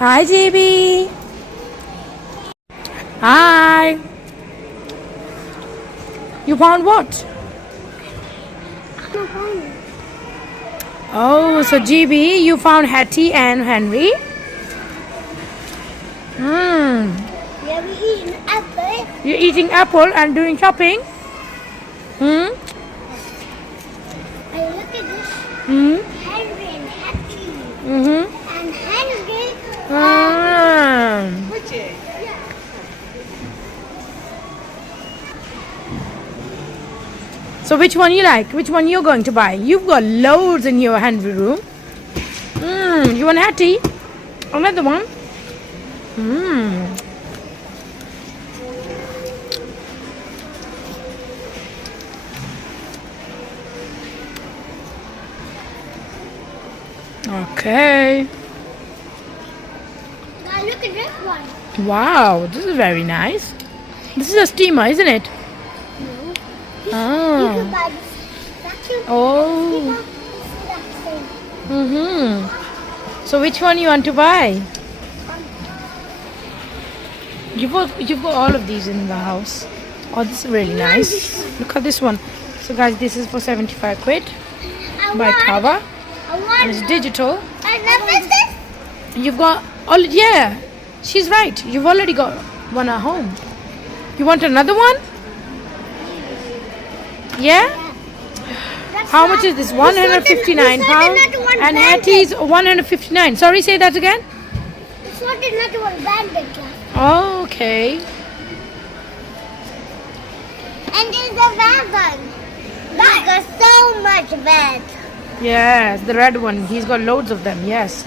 Hi, JB. Hi. You found what? Oh, so GB, you found Hattie and Henry. Hmm. Yeah, we eating apple. You're eating apple and doing shopping. Hmm. And look at this. Hmm. Henry and Hattie. Mhm. And Henry. Ah. So which one you like? Which one you're going to buy? You've got loads in your Henry room. You want Hattie? Another one? Okay. Now look at this one. Wow, this is very nice. This is a steamer, isn't it? No. You Oh. can buy this vacuum. Oh. Vacuum. So which one you want to buy? You've got all of these in the house. Oh, this is really nice. Look at this one. So guys, this is for 75 quid by Tava. And it's digital. And now what's this? You've got all, yeah. She's right. You've already got one at home. You want another one? Yeah? How much is this? 159 pounds. And Hattie's 159. Sorry, say that again. It's not another one bandit. Oh, okay. And there's a red one. He's got so much red. Yes, the red one. He's got loads of them. Yes.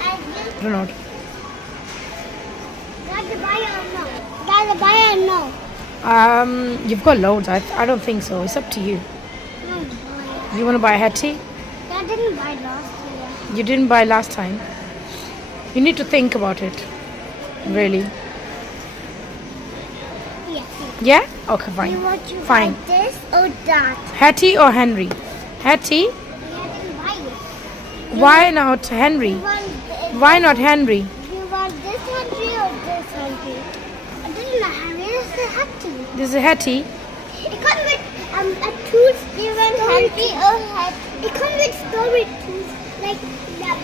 And this, I don't know. that's the buyer or no? That's the buyer or no? You've got loads. I don't think so. It's up to you. No, buyer. You want to buy Hattie? I didn't buy last year. You didn't buy last time. You need to think about it. Really. Yes. Yeah? Okay, You fine. want to Fine. buy this or that? Hattie or Henry? I Hattie? didn't buy it. Why not Henry? You want Why not Henry? You want this country or this country? I didn't know how this is happy. This is Hattie. It comes with a tools given happy or happy. It comes with story tools like that.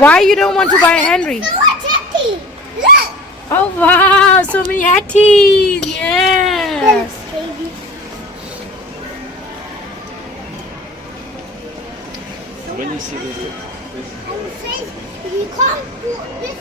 Why you don't want to buy Henry? So what's happy? Look. Oh wow, so many Hatties. Yes. Thanks, baby. When you see this, And it says you can't put this